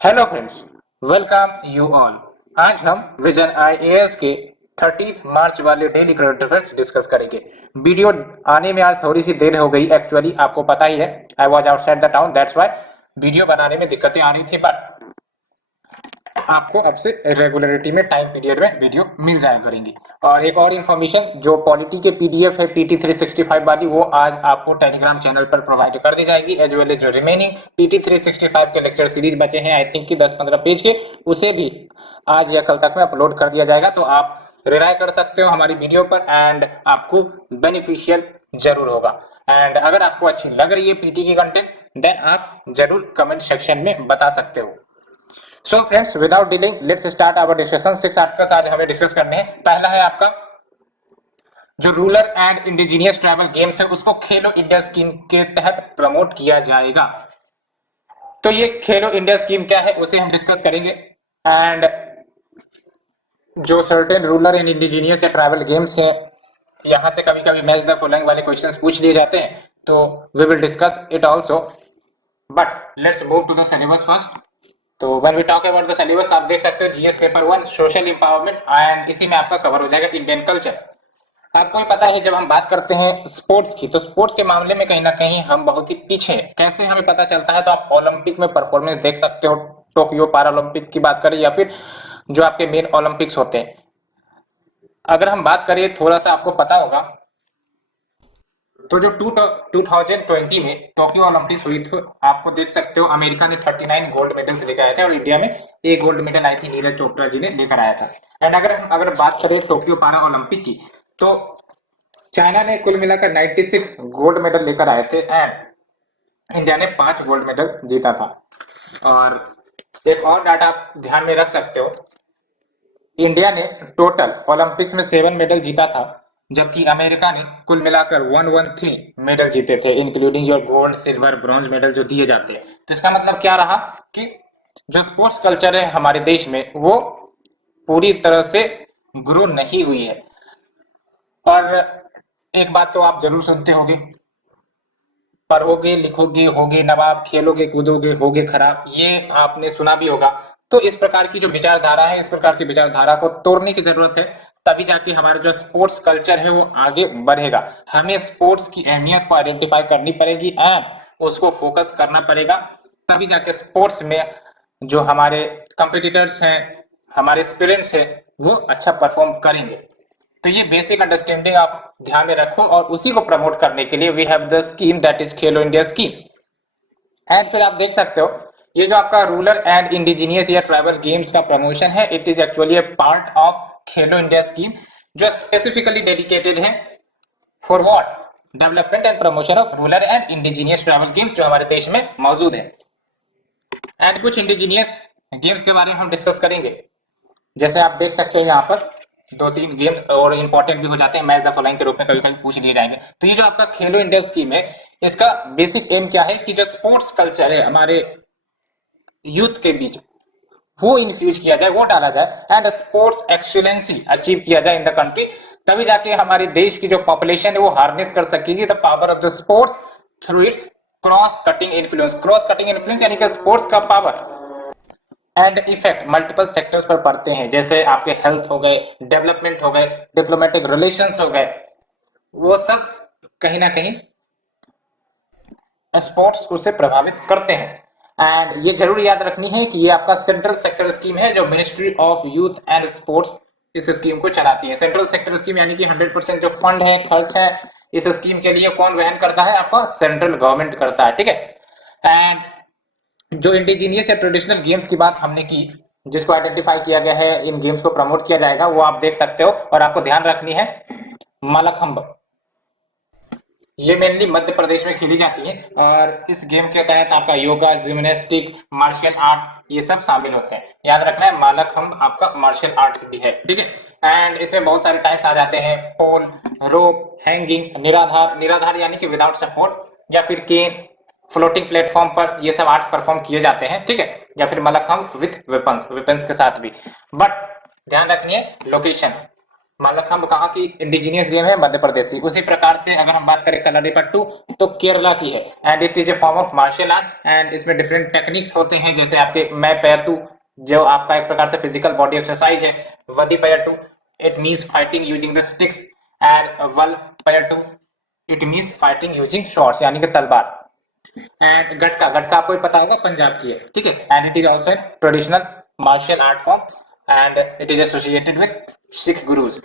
Hello friends, welcome you all. आज हम vision IAS के 30 मार्च वाले डेली करंट अफेयर्स डिस्कस करेंगे। वीडियो आने में आज थोड़ी सी देर हो गई। एक्चुअली आपको पता ही है, I was outside the town, that's why video बनाने में दिक्कतें आ रही थी। बट आपको अब से रेगुलरिटी में टाइम पीरियड में वीडियो मिल जाया करेंगी। और एक और इन्फॉर्मेशन, जो पॉलिटी के पीडीएफ है पीटी 365 वाली, वो आज आपको टेलीग्राम चैनल पर प्रोवाइड कर दी जाएगी। एज वेल एज जो रिमेनिंग पीटी 365 के लेक्चर सीरीज बचे हैं, आई थिंक कि 10-15 पेज के, उसे भी आज या कल तक में अपलोड कर दिया जाएगा। तो आप रिलाय कर सकते हो हमारी वीडियो पर एंड आपको बेनिफिशियल जरूर होगा। एंड अगर आपको अच्छी लग रही है पीटी की कंटेंट, देन आप जरूर कमेंट सेक्शन में बता सकते हो। So friends, without delaying let's start our discussion. 6 articles आज हमें डिस्कस करने हैं। पहला है आपका जो rural and indigenous tribal games है, उसको खेलो इंडिया स्कीम के तहत प्रमोट किया जाएगा। तो ये खेलो इंडिया स्कीम क्या है उसे हम डिस्कस करेंगे। एंड जो सर्टेन रूरल एंड इंडिजीनियस या ट्राइबल गेम्स हैं, यहाँ से कभी कभी मैच द फॉलोइंग वाले क्वेश्चंस पूछ लिए जाते हैं, तो we will discuss it also. But let's move to the syllabus first. तो when we talk about the syllabus, आप देख सकते हो GS paper 1 social empowerment, and इसी में आपका कवर हो जाएगा इंडियन कल्चर। आपको ही पता है, जब हम बात करते हैं स्पोर्ट्स की, तो स्पोर्ट्स के मामले में कहीं ना कहीं हम बहुत ही पीछे हैं। कैसे हमें पता चलता है, तो आप ओलंपिक में परफॉर्मेंस देख सकते हो। टोक्यो पैरालंपिक की बात करें या फिर जो आपके मेन ओलंपिक्स होते हैं। अगर हम बात करें, थोड़ा सा आपको पता होगा, तो जो 2020 में टोक्यो ओलंपिक्स हुई थी, आपको देख सकते हो अमेरिका ने 39 गोल्ड मेडल्स लेकर आया था और इंडिया में एक गोल्ड मेडल आई थी, नीरज चोपड़ा जी ने लेकर आया था। एंड अगर बात करें टोक्यो पैरा ओलंपिक की, तो चाइना ने कुल मिलाकर 96 गोल्ड मेडल लेकर आए थे एंड इंडिया ने 5 गोल्ड मेडल जीता था। और एक और डाटा आप ध्यान में रख सकते हो, इंडिया ने टोटल ओलंपिक्स में 7 मेडल जीता था, जबकि अमेरिका ने कुल मिलाकर 113 मेडल जीते थे, including your gold silver bronze medal जो दिए जाते हैं। तो इसका मतलब क्या रहा कि जो स्पोर्ट्स कल्चर है हमारे देश में, वो पूरी तरह से ग्रो नहीं हुई है। और एक बात तो आप जरूर सुनते होंगे, पढ़ोगे लिखोगे होगे नवाब, खेलोगे कूदोगे होगे खराब, ये आपने सुना भी होगा। तो इस प्रकार की जो विचारधारा है, इस प्रकार की विचारधारा को तोड़ने की जरूरत है, तभी जाके हमारा जो स्पोर्ट्स कल्चर है वो आगे बढ़ेगा। हमें स्पोर्ट्स की अहमियत को आइडेंटिफाई करनी पड़ेगी एंड उसको फोकस करना पड़ेगा, तभी जाके स्पोर्ट्स में जो हमारे कंपिटिटर्स हैं, हमारे एस्पिरेंट्स हैं, वो अच्छा परफॉर्म करेंगे। तो ये बेसिक अंडरस्टैंडिंग आप ध्यान में रखो, और उसी को प्रमोट करने के लिए we have the scheme that is Khelo India scheme. And फिर आप देख सकते हो, ये जो आपका रूरल एंड इंडिजीनियस या ट्राइबल गेम्स का प्रमोशन है, it is actually a part of Khelo India scheme, जो स्पेसिफिकली डेडिकेटेड है for what, development and promotion of rural and indigenous tribal games जो हमारे देश में मौजूद है। एंड कुछ इंडिजीनियस गेम्स के बारे में हम डिस्कस करेंगे। जैसे आप देख सकते हो, यहाँ पर 2-3 गेम्स और इंपॉर्टेंट भी हो जाते हैं, मैच द फॉलोइंग के रूप में कभी कभी पूछ लिए जाएंगे। तो ये जो आपका खेलो इंडिया स्कीम है, इसका बेसिक एम क्या है कि जो स्पोर्ट्स कल्चर है हमारे यूथ के बीच, वो इन्फ्यूज किया जाए, वो डाला जाए, एंड स्पोर्ट्स एक्सीलेंसी अचीव किया जाए इन द कंट्री। तभी जाके हमारे देश की जो पॉपुलेशन है वो हार्नेस कर सकेगी the power of the sports through it's cross cutting influence. Cross cutting influence यानी कि स्पोर्ट्स का power and effect multiple sectors पर पड़ते हैं, जैसे आपके हेल्थ हो गए, डेवलपमेंट हो गए, डिप्लोमेटिक रिलेशंस हो गए, वो सब कहीं ना कहीं स्पोर्ट्स को से प्रभावित करते हैं। एंड ये जरूर याद रखनी है कि ये आपका सेंट्रल सेक्टर स्कीम है, जो ministry of youth and sports इस स्कीम को चलाती है। सेंट्रल सेक्टर स्कीम यानी कि 100% जो फंड है, खर्च है इस स्कीम के लिए, कौन वहन करता है? आपका सेंट्रल गवर्नमेंट करता है, ठीक है। एंड जो इंडिजीनियस या ट्रेडिशनल गेम्स की बात हमने की, जिसको आइडेंटिफाई किया गया है, इन गेम्स को प्रमोट किया जाएगा, वो आप देख सकते हो। और आपको ध्यान रखनी है, मलखंभ, ये मेनली मध्य प्रदेश में खेली जाती है, और इस गेम के तहत आपका योगा, जिम्नास्टिक, मार्शल आर्ट, ये सब शामिल होते हैं। याद रखना है, मलखंभ आपका मार्शल आर्ट्स भी है, ठीक है। एंड इसमें बहुत सारे टाइप्स आ जाते हैं, पोल, रोप, हैंगिंग, निराधार, निराधार यानी कि विदाउट सपोर्ट, या फिर केन, फ्लोटिंग प्लेटफॉर्म पर, ये सब आर्ट्स परफॉर्म किए जाते हैं, ठीक है। या फिर मलखंभ विथ वेपन्स, वेपन्स के साथ भी। बट ध्यान रखनी है लोकेशन, मल्लखंब कहाँ की इंडिजिनियस गेम है? मध्य प्रदेश की। उसी प्रकार से अगर हम बात करें कलरीपट्टू तो केरला की है and it is a form of martial art and इसमें डिफरेंट टेक्निक्स होते हैं जैसे आपके मैं पैतू जो आपका एक प्रकार से फिजिकल बॉडी एक्सरसाइज है, Vadi Pattu it means fighting using the sticks and Val Pattu it means fighting using swords यानी कि तलवार। एंड गटका, गटका आपको ही पता होगा पंजाब की है, ठीक है, and it is also traditional martial art form and it is associated with Sikh gurus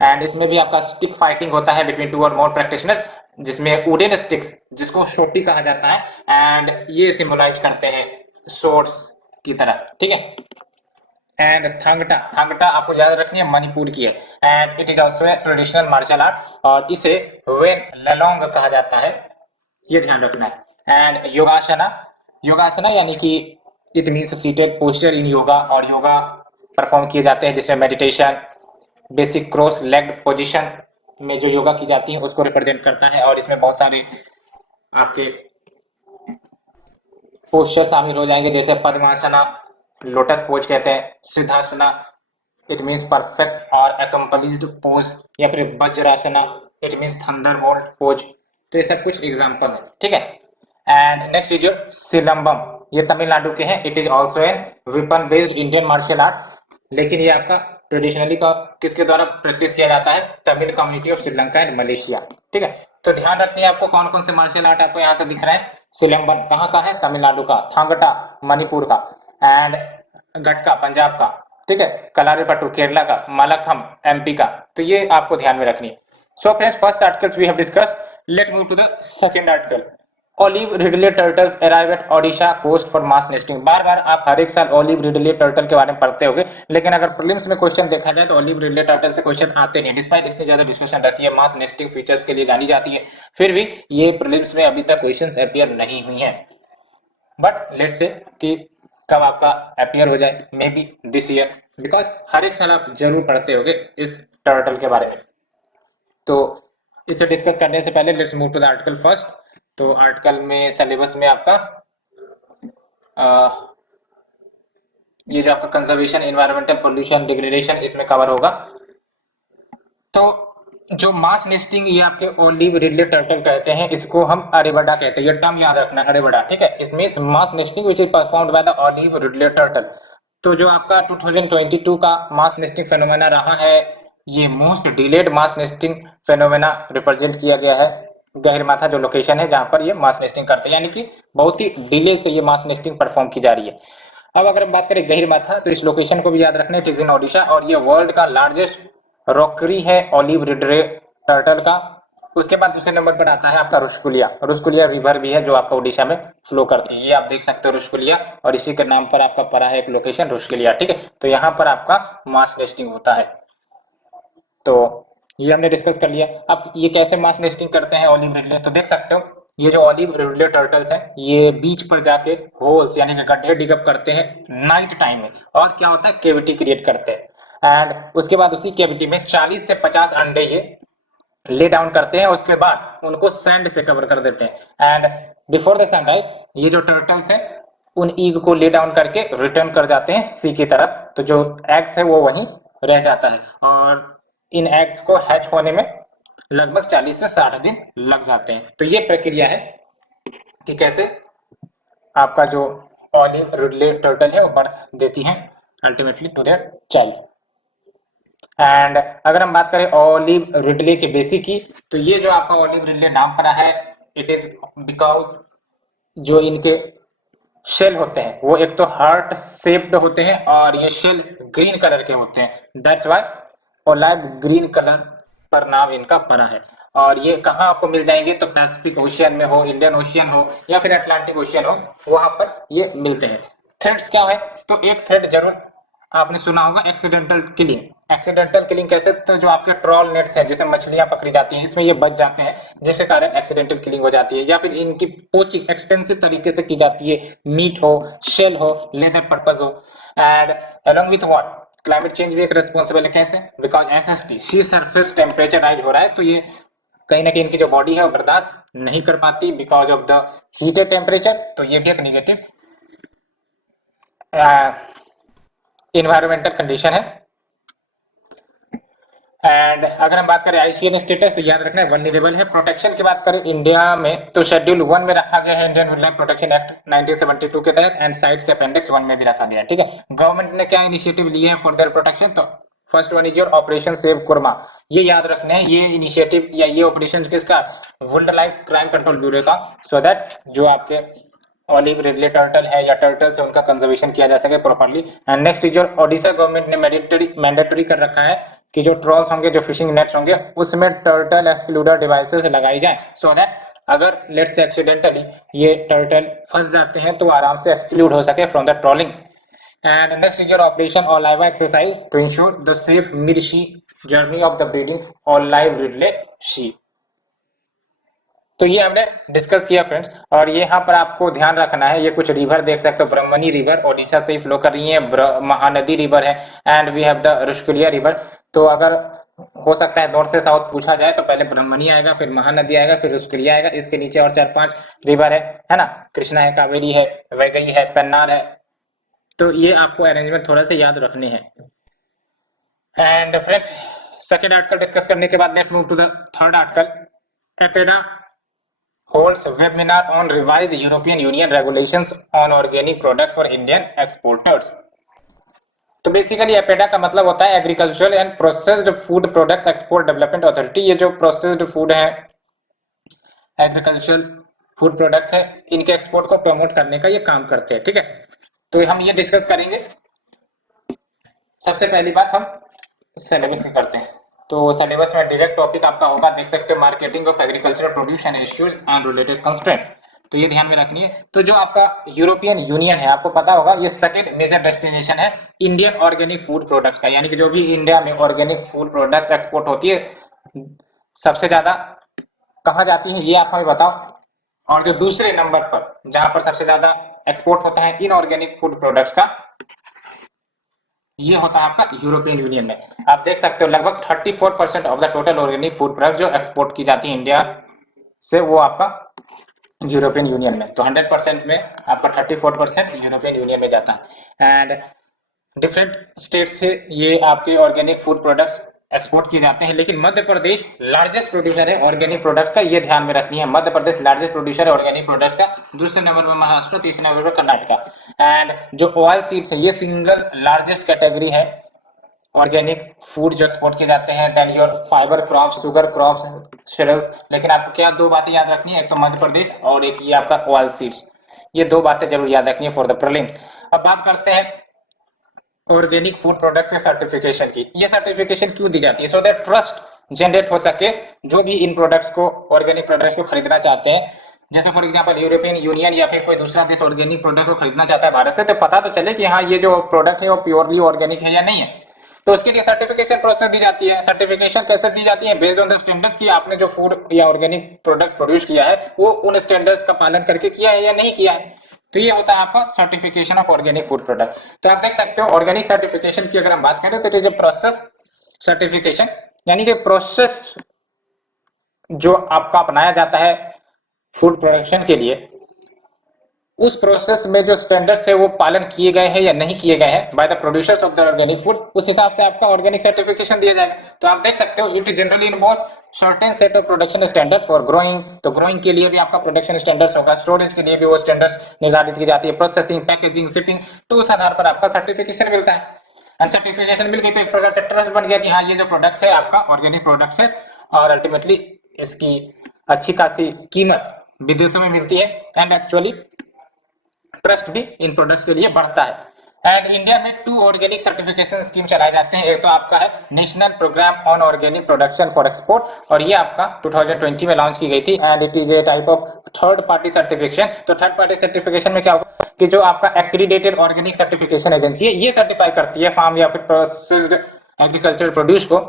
and इसमें भी आपका स्टिक फाइटिंग होता है बिटवीन टू और मोर प्रैक्टिशनर्स जिसमें वुडन स्टिक्स जिसको शोटी कहा जाता है एंड ये सिंबलाइज करते हैं सोर्स की तरह, ठीक है। एंड थांगटा, थांगटा आपको याद रखनी है मणिपुर की है and it is also a traditional martial art और इसे वेन ललोंग कहा जाता है, ये ध्यान रखना है। एंड योगासना, योगासना यानी कि इट मीन्स सीटेड पोस्चर इन योगा और योगा परफॉर्म किए जाते हैं जिसमें meditation basic cross leg position में जो योगा की जाती है उसको रिप्रेजेंट करता है और इसमें बहुत सारे आपके पोस्चर शामिल हो जाएंगे जैसे पद्मासना, लोटस पोज कहते हैं, सिद्धासना इट मीन्स परफेक्ट और एकम्पलीज्ड पोज या फिर वज्रासना इट मीन्स थंडरबोल्ट पोज। तो ये सब कुछ एग्जांपल है, ठीक है। एंड नेक्स्ट इज सिलंबम, ये तमिलनाडु के हैं, it is also an weapon based Indian martial art लेकिन ये आपका ट्रेडिशनली का किसके द्वारा प्रैक्टिस किया जाता है? Tamil community of Sri Lanka and Malaysia, ठीक है। तो ध्यान रखनी है आपको कौन कौन से मार्शल आर्ट आपको यहाँ से दिख रहा है। सिलंबन कहाँ का है? तमिलनाडु का, थांगटा मणिपुर का एंड गटका पंजाब का, ठीक है, कलारीपट्टू केरला का, मलखम एमपी का। तो ये आपको ध्यान में रखनी है। So friends first articles we have discuss, let move to the second article. Olive ridley turtles arrive at Odisha coast for mass nesting. बार बार आप हर एक साल ऑलिव रिडले टर्टल के बारे में पढ़ते होंगे लेकिन अगर प्रीलिम्स में क्वेश्चन देखा जाए तो ऑलिव रिडले टर्टल से क्वेश्चन आते नहीं, डिस्पाइट इतनी ज्यादा डिस्कशन रहती है, मास नेस्टिंग फीचर्स के लिए जानी जाती है, फिर भी ये प्रीलिम्स में अभी तक क्वेश्चंस अपीयर नहीं हुई हैं। बट लेट्स से कि कब आपका अपीयर हो जाए, may be this year, because हर एक साल आप जरूर पढ़ते होंगे इस टर्टल के बारे में। तो इसे डिस्कस करने से पहले let's move to the article first. तो आर्टिकल में सिलेबस में आपका ये जो आपका कंजर्वेशन एनवायरमेंटल पोल्यूशन डिग्रेडेशन इसमें कवर होगा। तो जो मास नेस्टिंग ये आपके ओलिव रिडले टर्टल कहते हैं, इसको हम अरेबडा कहते हैं, ये टर्म याद रखना है अरेबडा, ठीक है। It means mass nesting which is performed by the olive Ridley turtle. तो जो आपका 2022 का मास नेस्टिंग फेनोमेना रहा है, ये मोस्ट डिलेड मास नेस्टिंग फेनोमेना रिप्रेजेंट किया गया है। गहिरमाथा जो लोकेशन है जहां पर ये मास नेस्टिंग करते हैं, यानी कि बहुत ही डिले से ये मास नेस्टिंग परफॉर्म की जा रही है। अब अगर हम बात करें गहिरमाथा तो इस लोकेशन को भी याद रखना है, इट इज इन ओडिशा और ये वर्ल्ड का लार्जेस्ट रॉकरी है ऑलिव रिडले टर्टल का। उसके बाद दूसरे नंबर पर आता है आपका रुशकुलिया, रुशकुलिया रिवर भी है जो आपका उड़ीसा में फ्लो करती है, ये आप देख सकते हो रुशकुलिया, और इसी के नाम पर आपका पड़ा है एक लोकेशन रुशकुलिया, ठीक है। तो यहाँ पर आपका मास नेस्टिंग होता है। तो ये हमने डिस्कस कर लिया। अब ये कैसे मास नेस्टिंग करते हैं ऑलिव रिडले, तो देख सकते हो ये जो ऑलिव रिडले टर्टल्स हैं ये बीच पर जाके होल्स यानी कि गड्ढे डिगअप करते हैं नाइट टाइम में, और क्या होता है केविटी क्रिएट करते हैं एंड उसके बाद उसी केविटी में 40 से 50 अंडे ये ले डाउन करते हैं, उसके बाद उनको सैंड से कवर कर देते हैं एंड बिफोर द सनराइज ये जो टर्टल्स हैं उन ईग को ले डाउन करके रिटर्न कर जाते हैं सी की तरफ। तो जो एग्स है वो वहीं रह जाता है और इन एग्स को हैच होने में लगभग 40 से 60 दिन लग जाते हैं। तो ये प्रक्रिया है कि कैसे आपका जो ऑलिव रिडले टर्टल है वो बर्थ देती है ultimately to their child. And अगर हम बात करें ऑलिव रिडले के बेसिक की, तो ये जो आपका ऑलिव रिडले नाम पड़ा है इट इज बिकॉज जो इनके शेल होते हैं वो एक तो हार्ट शेप्ड होते हैं और ये शेल ग्रीन कलर के होते हैं, that's why olive green colour पर नाम इनका पड़ा है। और ये कहाँ आपको मिल जाएंगे, तो पैसिफिक ओशियन में हो, इंडियन ओशियन हो या फिर अटलांटिक ओशियन हो, वहां पर ये मिलते हैं। थ्रेड्स क्या है, तो एक थ्रेड जरूर आपने सुना होगा एक्सीडेंटल किलिंग। एक्सीडेंटल किलिंग कैसे, तो जो आपके ट्रॉल नेट्स हैं जिसमें मछलियां पकड़ी जाती हैं इसमें ये बच जाते हैं जिसके कारण एक्सीडेंटल किलिंग हो जाती है, या फिर इनकी पोचिंग एक्सटेंसिव तरीके से की जाती है, मीट हो, शेल हो, लेदर पर्पज हो। And along with what climate change भी एक रिस्पॉन्सिबल है, कैसे, because SST sea surface temperature rise हो रहा है, तो ये कहीं ना कहीं इनकी जो बॉडी है वो बर्दाश्त नहीं कर पाती because of the heated temperature. तो ये भी एक निगेटिव इन्वायरमेंटल कंडीशन है। एंड अगर हम बात करें आईसीएन स्टेटस तो याद रखना है वल्नरेबल है। प्रोटेक्शन की बात करें इंडिया में तो शेड्यूल 1 में रखा गया है Indian wild life protection act 1972 के तहत एंड साइट्स के अपेंडिक्स 1 में भी रखा गया है। ठीक है, गवर्नमेंट ने क्या इनिशिएटिव लिए हैं फॉर देयर प्रोटेक्शन, तो first one is your operation save Kurma. ये याद रखना है, ये इनिशिएटिव या ये ऑपरेशन किसका, wild life crime control bureau का, सो दैट जो आपके ऑलिव रिडले टर्टल है या टर्टल से उनका कंजर्वेशन किया जा सके properly. And next is your Odisha government ने मैंडेटरी कर रखा है कि जो ट्रॉल्स होंगे, जो फिशिंग नेट्स होंगे, उसमें टर्टल एक्सक्लूडर डिवाइसेस लगाई जाए, सो दैट अगर लेट्स से एक्सीडेंटली ये टर्टल फंस जाते हैं तो आराम से एक्सक्लूड हो सके from the trawling. And next is your operation Olivia exercise to ensure the safe mid sea journey of the breeding olive ridley sea. तो ये हमने डिस्कस किया फ्रेंड्स, और ये यहाँ पर आपको ध्यान रखना है, ये कुछ रिवर देख सकते हो, ब्रह्मणी रिवर ओडिशा से ही फ्लो कर रही है, महानदी रिवर है, and we have the Rushikulya river. तो अगर हो सकता है नॉर्थ से साउथ पूछा जाए तो पहले ब्रह्मणी आएगा, फिर महानदी आएगा, फिर रुष्कुलिया आएगा, इसके नीचे और 4-5 रिवर है ना, कृष्णा है, कावेरी है, वैगई है, पेन्नार है। तो ये आपको अरेंजमेंट थोड़ा सा याद रखने हैं। And friends second article discuss करने के बाद let's move to the third article. APEDA holds webinar on revised European Union regulations on organic product for Indian exporters। तो बेसिकली एपेडा का मतलब होता है agricultural and processed food products export development authority. ये जो प्रोसेस्ड फूड है, agricultural food products है, इनके एक्सपोर्ट को प्रमोट करने का ये काम करते हैं। ठीक है, तो हम ये डिस्कस करेंगे। सबसे पहली बात हम सिलेबस की करते हैं, तो सिलेबस में डायरेक्ट टॉपिक आपका होगा, देख सकते हो, marketing of agricultural produce and issues and related constraint. तो ये ध्यान में रखनी है। तो जो आपका यूरोपियन यूनियन है, आपको पता होगा, ये सेकंड मेजर डेस्टिनेशन है इंडियन ऑर्गेनिक फूड प्रोडक्ट्स का, यानी कि जो भी इंडिया में ऑर्गेनिक फूड प्रोडक्ट एक्सपोर्ट होती है सबसे ज्यादा कहाँ जाती है ये आप हमें बताओ। और जो दूसरे नंबर पर जहां पर सबसे ज्यादा एक्सपोर्ट होता है इनऑर्गेनिक फूड प्रोडक्ट्स का, ये होता है आपका यूरोपियन यूनियन में। आप देख सकते हो लगभग 34% of the total organic food product जो एक्सपोर्ट की जाती है इंडिया से, वो आपका यूरोपियन यूनियन में। तो 100% में आपका 34% यूरोपियन यूनियन में जाता है। एंड डिफरेंट स्टेट से ये आपके ऑर्गेनिक फूड प्रोडक्ट्स एक्सपोर्ट किए जाते हैं, लेकिन मध्य प्रदेश लार्जेस्ट प्रोड्यूसर है ऑर्गेनिक प्रोडक्ट्स का, ये ध्यान में रखनी है। मध्य प्रदेश लार्जेस्ट प्रोड्यूसर है ऑर्गेनिक प्रोडक्ट्स का, दूसरे नंबर पर महाराष्ट्र, तीसरे नंबर पर कर्नाटका। एंड जो ऑयल सीड्स है, ये सिंगल लार्जेस्ट कैटेगरी है ऑर्गेनिक फूड जो एक्सपोर्ट किए जाते हैं। Then your fibre crops, sugar crops, cereals. लेकिन आपको क्या दो बातें याद रखनी है, एक तो मध्य प्रदेश और एक ये आपका ऑयल सीड्स। ये दो बातें जरूर याद रखनी है फॉर द प्रीलिम। अब बात करते हैं ऑर्गेनिक फूड प्रोडक्ट्स के सर्टिफिकेशन की। ये सर्टिफिकेशन क्यों दी जाती है? सो दैट ट्रस्ट जनरेट हो सके जो भी इन प्रोडक्ट्स को, ऑर्गेनिक प्रोडक्ट्स को खरीदना चाहते हैं। जैसे फॉर एग्जांपल यूरोपियन यूनियन या फिर कोई दूसरा देश ऑर्गेनिक प्रोडक्ट को खरीदना चाहता है भारत से, तो पता तो चले कि हाँ ये जो प्रोडक्ट है वो प्योरली ऑर्गेनिक है या नहीं है। तो उसके लिए सर्टिफिकेशन प्रोसेस दी जाती है। सर्टिफिकेशन कैसे दी जाती है? बेस्ड ऑन द स्टैंडर्ड्स की आपने जो फूड या ऑर्गेनिक प्रोडक्ट प्रोड्यूस किया है वो उन स्टैंडर्ड्स का पालन करके किया है या नहीं किया है। तो ये होता है आपका certification of organic food product. तो आप देख सकते हो ऑर्गेनिक सर्टिफिकेशन की अगर हम बात करें तो it is a process certification, यानी कि प्रोसेस जो आपका अपनाया जाता है फूड प्रोडक्शन के लिए, उस प्रोसेस में जो स्टैंडर्ड्स है वो पालन किए गए हैं या नहीं किए गए हैं by the producers of the organic food, उस हिसाब से आपका ऑर्गेनिक सर्टिफिकेशन दिया जाएगा। तो आप देख सकते हो it generally involves certain set of production standards for growing. तो ग्रोइंग के लिए भी आपका प्रोडक्शन स्टैंडर्ड्स होगा, स्टोरेज के लिए भी वो स्टैंडर्ड्स निर्धारित की जाती है, प्रोसेसिंग, पैकेजिंग, शिपिंग। तो उस आधार पर आपका सर्टिफिकेशन मिलता है। एंड सर्टिफिकेशन मिल गई तो एक प्रकार से ट्रस्ट बन गया कि हाँ ये जो प्रोडक्ट्स है आपका ऑर्गेनिक प्रोडक्ट्स है, और अल्टीमेटली इसकी अच्छी खासी कीमत विदेशों में मिलती है। एंड एक्चुअली ट्रस्ट भी इन प्रोडक्ट्स के लिए बढ़ता है। एंड इंडिया में 2 ऑर्गेनिक सर्टिफिकेशन स्कीम चलाए जाते हैं। एक तो आपका है national programme on organic production for export, और ये आपका 2020 में लॉन्च की गई थी। And it is a type of third party certification. तो थर्ड पार्टी सर्टिफिकेशन में क्या होगा कि जो आपका एक्रीडेटेड ऑर्गेनिक सर्टिफिकेशन एजेंसी है ये सर्टिफाई करती है फार्म या फिर प्रोसेस्ड एग्रीकल्चर प्रोड्यूस को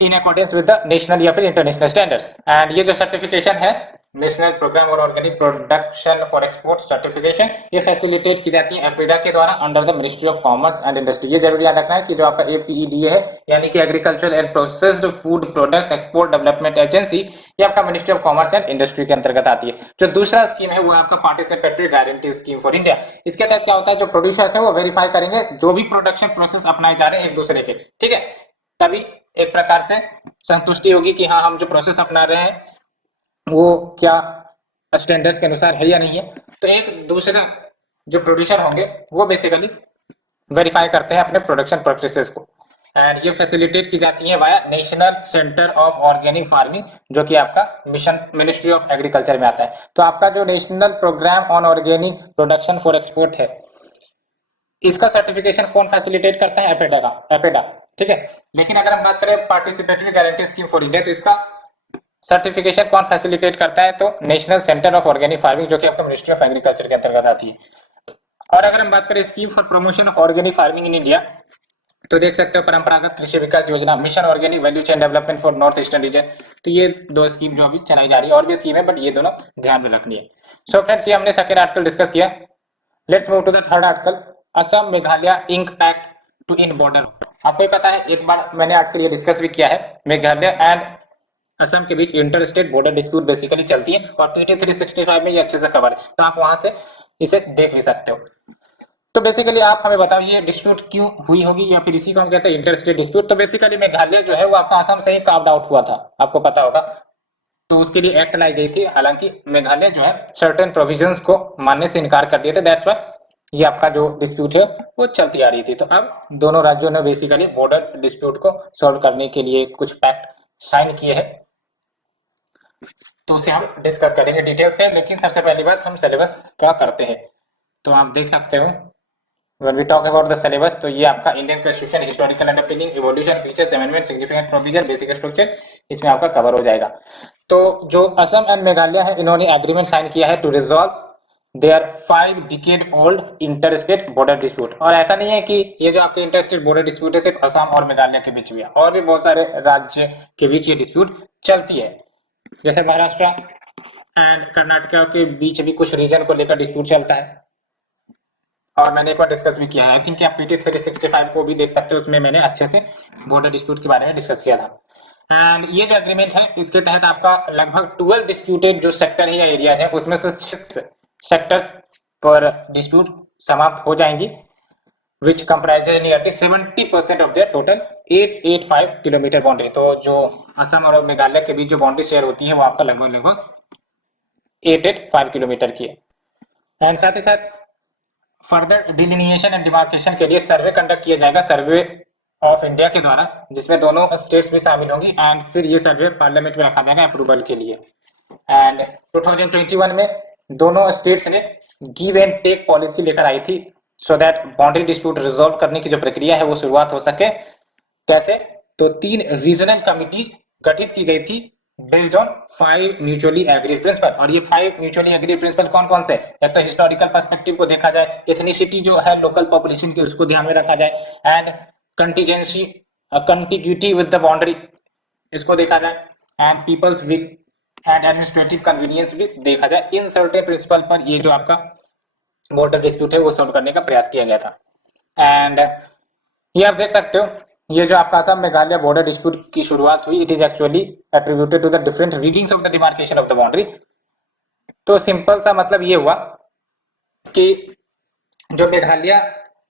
in accordance with the national या फिर इंटरनेशनल स्टैंडर्ड्स। एंड ये जो सर्टिफिकेशन है नेशनल प्रोग्राम और organic production for export certification, ये फैसिलिटेट की जाती है एपीडा के द्वारा under the ministry of commerce and industry. ये जरूर याद रखना है कि जो आपका एपीईडीए है, यानी कि agriculture and processed food products export development agency, ये आपका ministry of commerce and industry के अंतर्गत आती है। जो दूसरा स्कीम है वो आपका participatory guarantee scheme for India. इसके तहत क्या होता है, जो प्रोड्यूसर्स है वो वेरीफाई करेंगे जो भी प्रोडक्शन प्रोसेस अपनाए जा रहे हैं एक दूसरे के, ठीक है, तभी एक प्रकार से संतुष्टि होगी कि हाँ हम जो प्रोसेस अपना रहे हैं वो क्या स्टैंडर्ड्स के अनुसार है या नहीं है। तो एक दूसरा जो प्रोड्यूसर होंगे वो बेसिकली वेरीफाई करते हैं अपने प्रोडक्शन प्रैक्टिसेस को, एंड ये फैसिलिटेट की जाती है via national centre of organic farming, जो कि आपका मिशन मिनिस्ट्री ऑफ एग्रीकल्चर में आता है। तो आपका जो national programme on organic production for export है, इसका सर्टिफिकेशन कौन फैसिलिटेट करता है? एपेडा का, एपेडा, ठीक है। लेकिन अगर हम बात करें participatory guarantee scheme for India, तो इसका सर्टिफिकेशन कौन फैसिलिटेट करता है? तो national centre of organic farming, जो कि आपका मिनिस्ट्री ऑफ एग्रीकल्चर के अंतर्गत आती है। और अगर हम बात करें scheme for promotion of organic farming in India, तो देख सकते हो परंपरागत कृषि विकास योजना, mission organic value chain development for north eastern region. तो ये दो स्कीम जो अभी चलाई जा रही है, और भी स्कीम है बट ये दोनों ध्यान में रखनी है। सो फ्रेंड्स, ये हमने सेकेंड आर्टिकल डिस्कस किया। Let's move to the third article, Assam Meghalaya ink act to end border. आपको ही पता है, एक बार मैंने आर्टिकल ये डिस्कस भी किया है, मेघालय एंड असम के बीच inter state border dispute basically चलती है, और पीटी 365 में ये अच्छे से कवर है, तो आप वहां से इसे देख भी सकते हो। तो बेसिकली आप हमें बताओ ये डिस्प्यूट क्यों हुई होगी, या फिर इसी को हम कहते हैं इंटर स्टेट डिस्प्यूट। तो बेसिकली मेघालय जो है वो आपका असम से ही कार्व्ड आउट हुआ था, आपको पता होगा। तो उसके लिए एक्ट लाई गई थी, हालांकि मेघालय जो है सर्टेन प्रोविजंस को मानने से इनकार कर दिए थे, दैट्स व्हाई ये आपका जो डिस्प्यूट है वो चलती आ रही थी। तो अब दोनों राज्यों ने बेसिकली बॉर्डर डिस्प्यूट को सॉल्व करने के लिए कुछ पैक्ट साइन किए हैं, तो उसे हम डिस्कस करेंगे डिटेल से। लेकिन सबसे पहली बात, हम सिलेबस क्या करते हैं। तो आप देख सकते हो, when we talk about the syllabus, तो ये आपका Indian constitution, historical underpinning, evolution, features, amendment, significant provision, basic structure, इसमें आपका कवर हो जाएगा। तो जो असम एंड मेघालय है, इन्होंने एग्रीमेंट साइन किया है to resolve their 5 decade old inter state border dispute. और ऐसा नहीं है कि ये जो आपके इंटर स्टेट बॉर्डर डिस्प्यूट है सिर्फ असम और मेघालय के बीच में है, और भी बहुत सारे राज्य के बीच ये डिस्प्यूट चलती है। जैसे महाराष्ट्र एंड कर्नाटक के बीच भी कुछ रीजन को लेकर डिस्प्यूट चलता है, और मैंने एक बार डिस्कस भी किया है। आई थिंक आप पीटी 365 को भी देख सकते हो, उसमें मैंने अच्छे से बॉर्डर डिस्प्यूट के बारे में डिस्कस किया था। एंड ये जो एग्रीमेंट है, इसके तहत आपका लगभग 12 डिस्प्यूटेड जो सेक्टर है या एरियाज है, उसमें से 6 सेक्टर्स पर डिस्प्यूट समाप्त हो जाएंगी, which comprises nearly 70% of the total 885 kilometre boundary. तो जो असम और मेघालय के बीच जो बाउंड्री शेयर होती है वो आपका लगभग 885 किलोमीटर की है। एंड साथ ही साथ फर्दर डिलिनिएशन एंड डिमार्केशन के लिए सर्वे कंडक्ट किया जाएगा, सर्वे ऑफ इंडिया के द्वारा, जिसमें दोनों स्टेट्स भी शामिल होंगी, एंड फिर ये सर्वे पार्लियामेंट में रखा जाएगा अप्रूवल के लिए। एंड 2021 में दोनों स्टेट्स ने गिव एंड टेक पॉलिसी लेकर आई थी, so that boundary dispute resolve करने की जो प्रक्रिया है वो शुरुआत हो सके। कैसे? तो 3 रीजनल कमिटी गठित की गई थी based on 5 mutually agreed principle. और ये 5 म्यूचुअली एग्रीड प्रिंसिपल कौन कौन से? एक तो हिस्टोरिकल पर्सपेक्टिव को देखा जाए, एथनिसिटी जो है लोकल पॉपुलेशन की उसको ध्यान में रखा जाए, and contingency contiguity with the boundary इसको देखा जाए, and peoples will and administrative convenience भी देखा जाए। इन सर्टेन प्रिंसिपल पर ये जो आपका बॉर्डर डिस्प्यूट है वो सॉल्व करने का प्रयास किया गया था। एंड ये आप देख सकते हो, ये जो आपका असम मेघालय बॉर्डर डिस्प्यूट की शुरुआत हुई, it is actually attributed to the different readings of the demarcation of the boundary. तो सिंपल सा मतलब ये हुआ कि जो मेघालय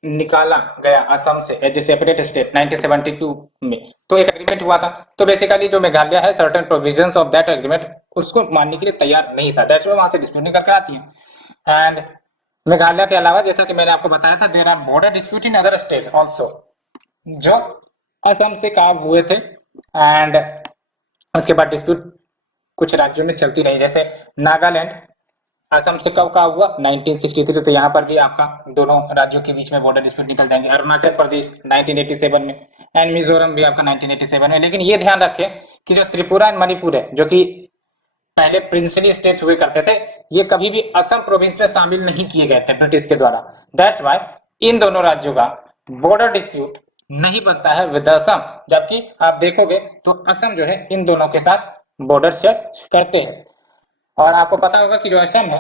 निकाला गया असम से एज ए सेपरेट स्टेट 1972 में, तो एक एग्रीमेंट हुआ था। तो बेसिकली जो मेघालय है certain provisions of that agreement उसको मानने के लिए तैयार नहीं था, दैट्स व्हाई वहां से डिस्प्यूट निकल कर आती है। एंड मेघालय के अलावा, जैसा कि मैंने आपको बताया था, there are border dispute in other states also, जो असम से काब हुए थे, एंड उसके बाद डिस्प्यूट कुछ राज्यों में चलती रही, जैसे नागालैंड असम से कब का हुआ? 1963। तो यहाँ पर भी आपका दोनों राज्यों के बीच में बॉर्डर डिस्प्यूट निकल जाएंगे। अरुणाचल प्रदेश 1987 में, एंड मिजोरम भी आपका 1987 में। लेकिन ये ध्यान रखें कि जो त्रिपुरा एंड मणिपुर है, जो कि पहले प्रिंसली स्टेट हुए करते थे, ये कभी भी असम प्रोविंस में शामिल नहीं किए गए थे ब्रिटिश के द्वारा। दैट्स व्हाई इन दोनों राज्यों का बॉर्डर डिस्प्यूट नहीं बनता है विद असम, जबकि आप देखोगे तो असम जो है इन दोनों के साथ बॉर्डर शेयर करते हैं। और आपको पता होगा कि जो असम है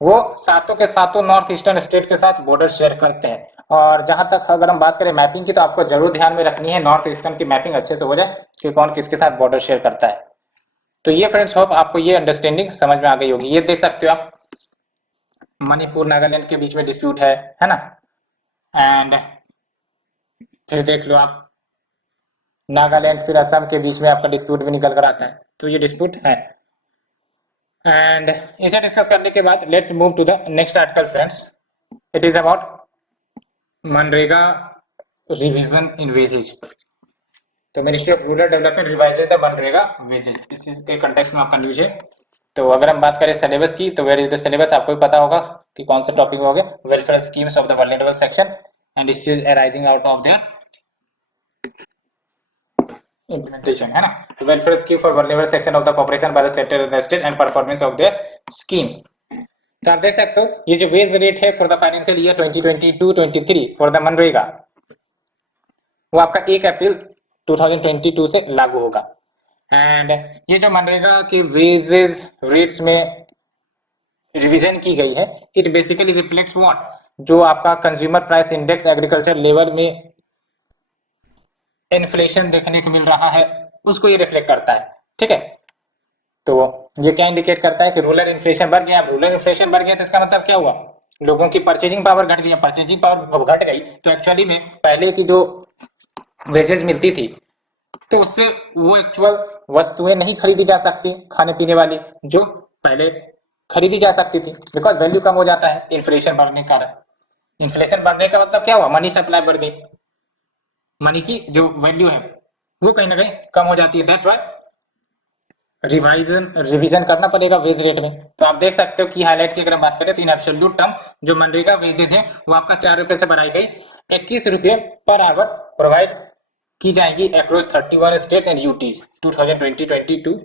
वो सातों के सातों नॉर्थ ईस्टर्न स्टेट के साथ बॉर्डर शेयर करते हैं। और जहां तक अगर हम बात करें मैपिंग की, तो आपको जरूर ध्यान में रखनी है, नॉर्थ ईस्टर्न की मैपिंग अच्छे से हो जाए कि कौन किसके साथ बॉर्डर शेयर करता है। तो ये फ्रेंड्स, होप आपको ये अंडरस्टैंडिंग समझ में आ गई होगी। ये देख सकते हो आप, मणिपुर नागालैंड के बीच में डिस्प्यूट है ना। एंड फिर देख लो आप नागालैंड फिर असम के बीच में आपका डिस्प्यूट भी निकल कर आता है, तो ये डिस्प्यूट है। एंड इसे डिस्कस करने के बाद let's move to the next article friends. It is about मनरेगा रिवीजन इन वेजेज। तो ministry of rural development revises the मनरेगा वेजेज, इसके कंटेक्स्ट में आपका न्यूज है। तो अगर हम बात करें सिलेबस की, तो वेयर इज द सिलेबस, आपको भी पता होगा कि कौन सा टॉपिक हो गया, welfare schemes of the vulnerable section and issues arising out of their implementation, है ना। तो welfare scheme for vulnerable section of the population by the centre and state and performance of their schemes. तो आप देख सकते हो ये जो वेज रेट है for the financial year 2022-23 for the MNREGA, वो आपका 1 अप्रैल 2022 से लागू होगा। एंड ये जो मनरेगा के वेजेस रेट्स में रिवीजन की गई है, इट बेसिकली रिफ्लेक्ट्स व्हाट, जो आपका consumer price index agriculture level में इन्फ्लेशन देखने को मिल रहा है, उसको ये रिफ्लेक्ट करता है, ठीक है। तो ये क्या इंडिकेट करता है कि रूरल इन्फ्लेशन बढ़ गया। रूरल इन्फ्लेशन बढ़ गया तो इसका मतलब क्या हुआ, लोगों की परचेजिंग पावर घट गई। परचेजिंग पावर घट गई तो एक्चुअली में पहले की जो वेजेस मिलती थी, तो उससे वो एक्चुअल वस्तुएं नहीं खरीदी जा सकती खाने पीने वाली, जो पहले खरीदी जा सकती थी, बिकॉज वैल्यू कम हो जाता है इन्फ्लेशन बढ़ने के कारण। इन्फ्लेशन बढ़ने का मतलब क्या हुआ, मनी सप्लाई बढ़ गई, मनी की जो वैल्यू है वो कहीं ना कहीं कम हो जाती है। दैट्स व्हाई रिवीजन करना पड़ेगा वेज रेट में। तो आप देख सकते हो कि हाईलाइट की अगर हम बात करें तो इन एब्सोल्यूट टर्म जो मनरेगा वेजेज है वो आपका 4 रुपए से बढ़ाई गई 21 रुपये पर आवर प्रोवाइड की जाएगी अक्रॉस 31 स्टेट्स एंड यूटीज 2020-22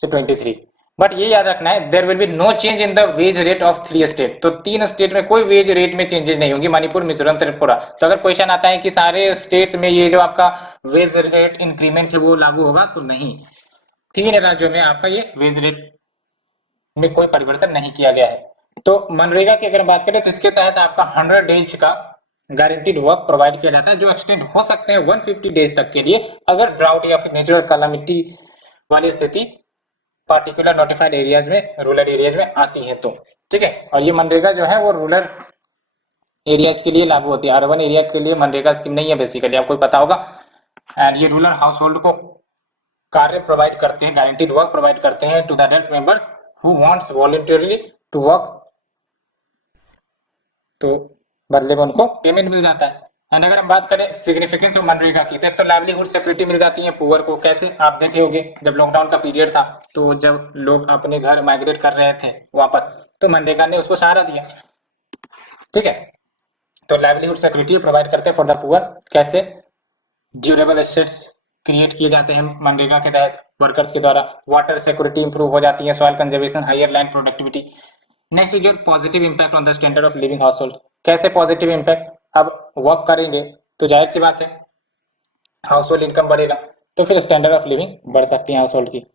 से 23। बट ये याद रखना है, there will be no change in the wage rate of 3 state. तो 3 स्टेट में कोई वेज रेट में चेंजेस नहीं होंगी, मणिपुर, मिजोरम, त्रिपुरा। तो अगर क्वेश्चन आता है कि सारे स्टेट्स में ये जो आपका वेज रेट इंक्रीमेंट है वो लागू होगा, तो नहीं, 3 राज्यों में आपका ये वेज रेट में कोई परिवर्तन नहीं किया गया है। तो मनरेगा की अगर बात करें तो इसके तहत आपका 100 डेज का गारंटीड वर्क प्रोवाइड किया जाता है, जो एक्सटेंड हो सकते हैं 150 डेज तक के लिए, अगर ड्राउट या फिर नेचुरल कैलामिटी वाली स्थिति पार्टिकुलर नोटिफाइड एरियाज में, रूरल एरियाज में आती है तो, ठीक है। और ये मनरेगा जो है वो रूरल एरियाज के लिए लागू होती है, अर्बन एरिया के लिए मनरेगा स्कीम नहीं है बेसिकली, आपको पता होगा। एंड ये रूरल हाउस होल्ड को कार्य प्रोवाइड करते हैं, गारंटीड वर्क प्रोवाइड करते हैं to the adult members who wants voluntarily to work, तो बदले में उनको पेमेंट मिल जाता है। एंड अगर हम बात करें सिग्निफिकेंस ऑफ मनरेगा की, तो लाइवलीहुड सिक्योरिटी मिल जाती है पुअर को। कैसे, आप देखे होंगे जब लॉकडाउन का पीरियड था, तो जब लोग अपने घर माइग्रेट कर रहे थे वापस, तो मनरेगा ने उसको सहारा दिया, ठीक है। तो लाइवलीहुड सिक्योरिटी प्रोवाइड करते हैं फॉर द पुअर। कैसे, ड्यूरेबल एसेट्स क्रिएट किए जाते हैं मनरेगा के तहत वर्कर्स के द्वारा, वाटर सिक्योरिटी इंप्रूव हो जाती है, soil conservation, higher land productivity. Next is your positive impact on the standard of living household. कैसे पॉजिटिव इंपैक्ट, अब वर्क करेंगे तो जाहिर सी बात है हाउस होल्ड इनकम बढ़ेगा, तो फिर स्टैंडर्ड ऑफ लिविंग बढ़ सकती है हाउस होल्ड की।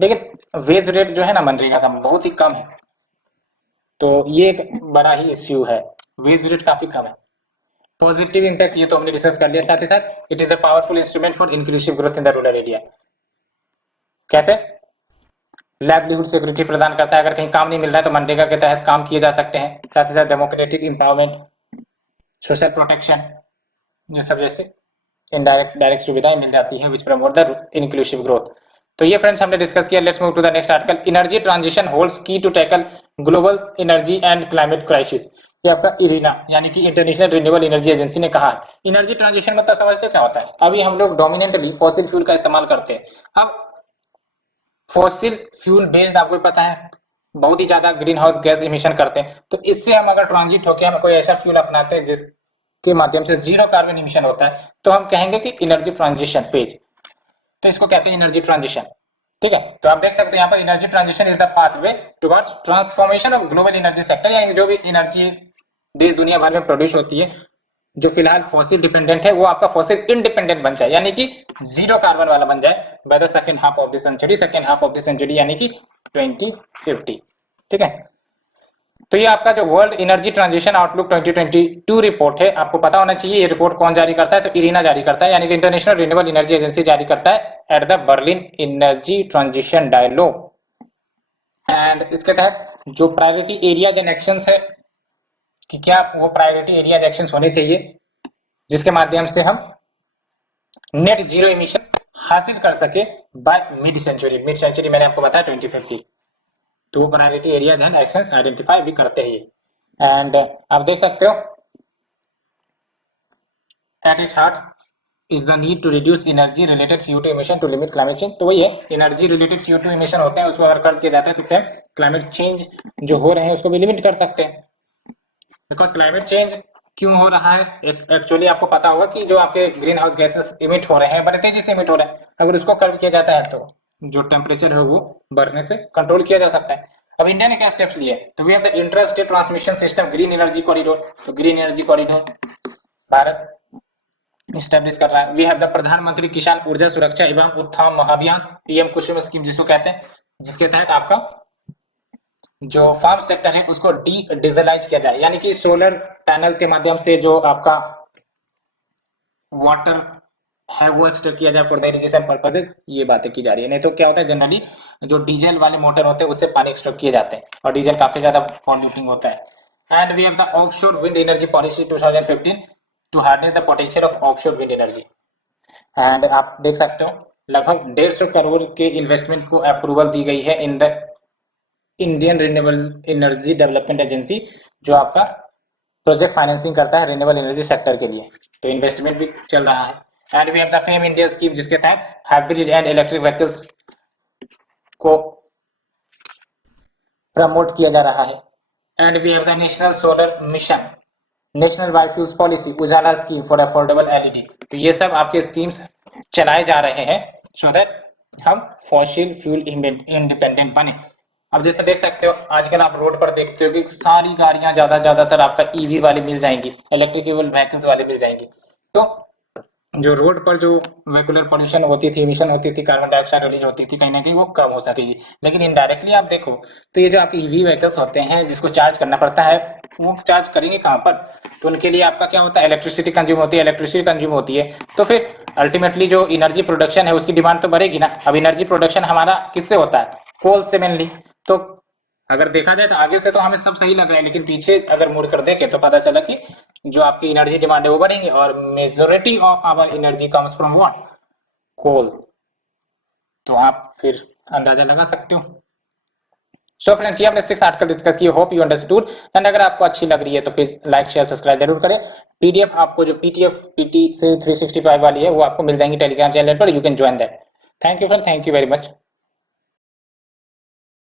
लेकिन वेज रेट जो है ना मनरेगा का बहुत ही कम है, तो ये एक बड़ा ही इश्यू है, वेज रेट काफी कम है। पॉजिटिव इंपैक्ट ये तो हमने डिस्कस कर लिया, साथ ही साथ it is a powerful instrument for inclusive growth in the rural area. कैसे, लाइवलीहुड सिक्योरिटी प्रदान करता है, अगर कहीं काम नहीं मिल रहा है तो मनरेगा के तहत काम किए जा सकते हैं। साथ ही साथ डेमोक्रेटिक एम्पावरमेंट, सोशल प्रोटेक्शन, ये सब जैसे इनडायरेक्ट डायरेक्ट सुविधाएं मिल जाती हैं which promote the inclusive growth. तो ये फ्रेंड्स हमने डिस्कस किया। Let's move to the next article. Energy transition holds key to tackle global energy and climate crisis. ये आपका इरीना यानी कि इंटरनेशनल रिन्यूएबल एनर्जी एजेंसी ने कहा है। एनर्जी ट्रांजिशन मतलब समझते क्या होता है, अभी हम लोग डोमिनेटली फॉसिल फ्यूल का इस्तेमाल करते हैं। अब फॉसिल फ्यूल बेस्ड आपको पता है बहुत ही ज्यादा ग्रीन हाउस गैस इमिशन करते हैं, तो इससे हम अगर ट्रांजिट होकर हम कोई ऐसा फ्यूल अपनाते हैं जिसके माध्यम से जीरो कार्बन इमिशन होता है, तो हम कहेंगे कि एनर्जी ट्रांजिशन फेज, तो इसको कहते हैं एनर्जी ट्रांजिशन, ठीक है। तो आप देख सकते हैं यहाँ पर energy transition is the pathway towards transformation of global energy sector, यानी जो भी एनर्जी देश दुनिया भर में प्रोड्यूस होती है जो फिलहाल फॉसिल डिपेंडेंट है, वो आपका फॉसिल इंडिपेंडेंट बन जाए, यानी कि जीरो कार्बन वाला बन जाए by the second half of the century, यानी कि 2050, ठीक है। तो ये आपका जो world energy transition outlook 2022 report है, आपको पता होना चाहिए ये रिपोर्ट कौन जारी करता है, तो इरीना जारी करता है, यानी कि इंटरनेशनल रिन्यूएबल एनर्जी एजेंसी जारी करता है at the Berlin energy transition dialogue. And इसके तहत जो प्रायोरिटी एरियाज एंड एक्शंस है कि क्या वो प्रायोरिटी एरियाज एक्शंस होने चाहिए जिसके माध्यम से हम नेट जीरो इमिशन हासिल कर सके बाय मिड सेंचुरी मैंने आपको बताया 2050। तो वो priority areas and actions identify भी करते हैं। एंड आप देख सकते हो at its heart is the need to reduce energy related CO2 emission to limit climate change. तो वही है, एनर्जी रिलेटेड CO2 इमिशन होते हैं, उसको अगर कट किया जाता है तो फिर क्लाइमेट चेंज जो हो रहे हैं उसको भी लिमिट कर सकते हैं। बिकॉज क्लाइमेट चेंज क्यों हो रहा है, एक्चुअली आपको पता होगा कि जो आपके ग्रीन हाउस गैसेस इमिट हो रहे हैं बड़े तेजी से इमिट हो रहे हैं, अगर उसको कर्व किया जाता है तो जो टेम्परेचर है वो बढ़ने से कंट्रोल किया जा सकता है। अब इंडिया ने क्या स्टेप्स लिए, तो we have the inter state transmission system green energy corridor. तो green energy corridor Bharat establish कर रहा है। वी हैव द प्रधानमंत्री किसान ऊर्जा सुरक्षा एवं उत्थान महाभियान PM कुसुम स्कीम जिसको कहते हैं, जिसके तहत आपका जो फार्म सेक्टर है उसको डीजलाइज किया जाए, यानी कि सोलर पैनल के माध्यम से जो आपका वाटर है वो एक्सट्रैक्ट किया जाए फॉर द इरिगेशन पर्पसेज। ये बातें की जा रही है, नहीं तो क्या होता है जनरली जो डीजल वाले मोटर होते हैं उससे पानी एक्सट्रैक्ट किए जाते हैं और डीजल काफी ज्यादा पॉल्यूटिंग होता है। And we have the offshore wind energy policy 2015 to harness the potential of offshore wind energy. And आप देख सकते हो लगभग 150 करोड़ के इन्वेस्टमेंट को अप्रूवल दी गई है in the Indian renewable energy development agency, जो आपका प्रोजेक्ट फाइनेंसिंग करता है रिन्यूएबल एनर्जी सेक्टर के लिए। तो इन्वेस्टमेंट भी चल रहा है। And we have the FAME India scheme जिसके तहत हाइब्रिड एंड इलेक्ट्रिक व्हीकल्स को प्रमोट किया जा रहा है। And we have the national solar mission, national biofuels policy, Ujala scheme for affordable LED। तो ये सब आपके स्कीम्स चलाए जा रहे हैं सो दैट हम फॉसिल फ्यूल इंडिपेंडेंट बने। अब जैसे देख सकते हो आजकल आप रोड पर देखते हो कि सारी गाड़ियां ज्यादातर आपका EV वाली मिल जाएंगी, इलेक्ट्रिकल व्हीकल्स वाली मिल जाएंगी। तो जो रोड पर जो वेहिकुलर पोल्यूशन होती थी, इमिशन होती थी, कार्बन डाइऑक्साइड रिलीज होती थी, कहीं ना कहीं वो कम हो सकेगी। लेकिन इनडायरेक्टली आप देखो तो ये जो आपके EV व्हीकल्स होते हैं जिसको चार्ज करना पड़ता है, वो चार्ज करेंगे कहाँ पर, तो उनके लिए आपका क्या होता है, इलेक्ट्रिसिटी कंज्यूम होती है, इलेक्ट्रिसिटी कंज्यूम होती है। तो फिर अल्टीमेटली जो एनर्जी प्रोडक्शन है उसकी डिमांड तो बढ़ेगी ना। अब एनर्जी प्रोडक्शन हमारा किससे होता है, कोल से मेनली। तो अगर देखा जाए तो आगे से तो हमें सब सही लग रहा है, लेकिन पीछे अगर मुड़ कर देखें तो पता चला कि जो आपकी एनर्जी डिमांड है वो बढ़ेंगे और majority of our energy comes from what, coal. तो आप फिर अंदाजा लगा सकते हो। सो फ्रेंड्स, ये हमने 6 आर्टिकल डिस्कस किए, होप यू अंडरस्टूड। एंड अगर आपको अच्छी लग रही है तो प्लीज लाइक शेयर सब्सक्राइब जरूर करें। PDF आपको जो PTF PT से 365 वाली है वो आपको मिल जाएंगी टेलीग्राम चैनल पर, you can join that. Thank you friend, thank you very much.